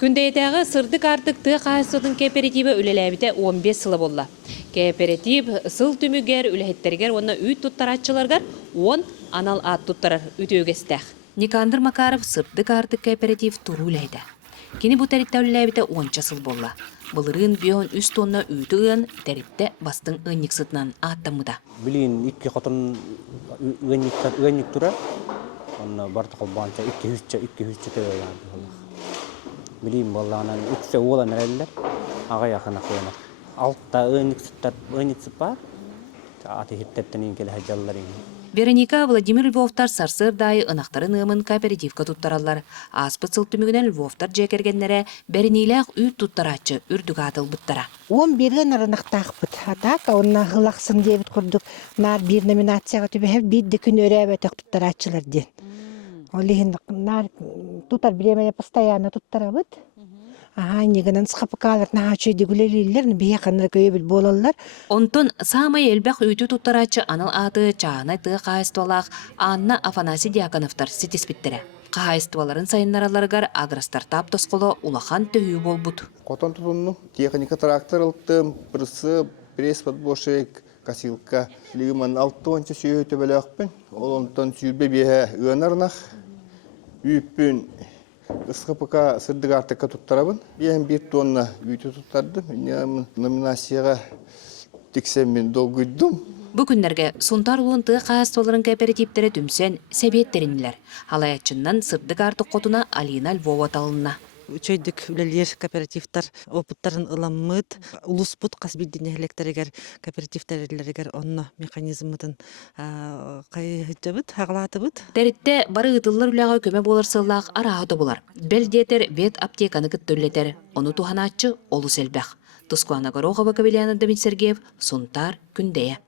Күндейтәғы сырдык артык тыа қағыстудың кооперативі үлеләбіте 15 сылы болла. Кооператив сыл түмігер, үләхеттергер, оны үй тұттаратчыларғар 10 анал ат тұттарар үтеугестәқ. Никандр Макаров сырдык артык кооператив туру үләйді. Кені бұ тәрітті үлеләбіте 10 сыл болла. Бұлырын бион үст тонна үйтіғын тәрітті бастың ұнник сытынан аттамыда. Білейін, 2 қотын ұнник тұра, оны барды қолбанша 200 тәуелі. Білейін болғанан 3 олан әрелер, аға яқына қойынақ. Алтта ұнник сұп бар, аты хеттеттен ең келі хәджалылар ең. Вероника Владимир Львовтар сарсырдай ынақтарын ымын кооперативка туттаралар. Аспыт сылтымігінен Львовтар жекергенлері бәрінейләқ үй туттаратчы үрдіг атыл бұттара. 11 арынақтақ бұт. Атақ, онына ғылақсын дебіт құрдық. Нар бір номинацияға түбі бидді күн өрәбәтіқ туттаратчылар ден. Олеген нар туттар біремелі постоянно туттара бұт. Негінен сқапықалар нағачы дегілелілер, бейе қаныр көйебіл болалар. Онтон самай әлбәқ үйті туттаратчы аныл аты чағанай тұғы қайыстуалақ Анна Афанасий Дьяконовтар сетеспеттірі. Қайыстуаларын сайыннараларғар аграстар тап тосқылы улахан түйі бол бұд. Котон тұтынну, техника трактор ұлттым, бірісі, пресс подбошек, косилка. Лигіман 6-10 сүйі төбелі ақпен, ол онтон сүйірбе бейе үйанарнақ, үйіппен СХПК сырдык артыкка туттарабын. Бейін 1 тонна үйті туттарды. Номинацияға тексен мен долгүйдім. Бүгінлерге сұнтар ұлын тұғы қағыстоларын кооперативтері дүмсен сәбеттерінілер. Халаятчыннан сырдык артық қотына Алина Львова талынна. Чөйдік үлелер кооперативтар опыттарын ыламмыд, улус бұд қасбилдіне электрегер кооперативтерлерігер онны механизмытын қайыджабыд, ағылатыбыд. Тәрітті бары ұтылар үліға көмі боларсылақ арағыды болар. Бәлдетер вет аптеканы күттірлетер. Оны туғанатчы олы сәлбәқ. Тұскуана Горохова Кавелияна Давид Сергеев, Сұнтар, Күндея.